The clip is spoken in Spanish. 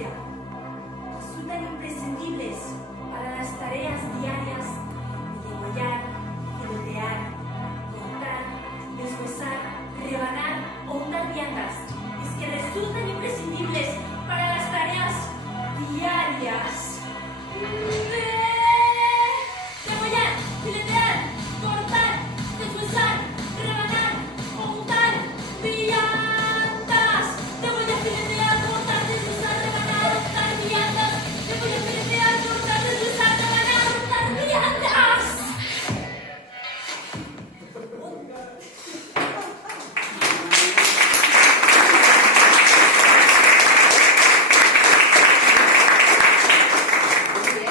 vida resultan imprescindibles para las tareas diarias de degollar, filetear, cortar, deshuesar, rebanar o untar viandas. Es que resultan imprescindibles para las tareas diarias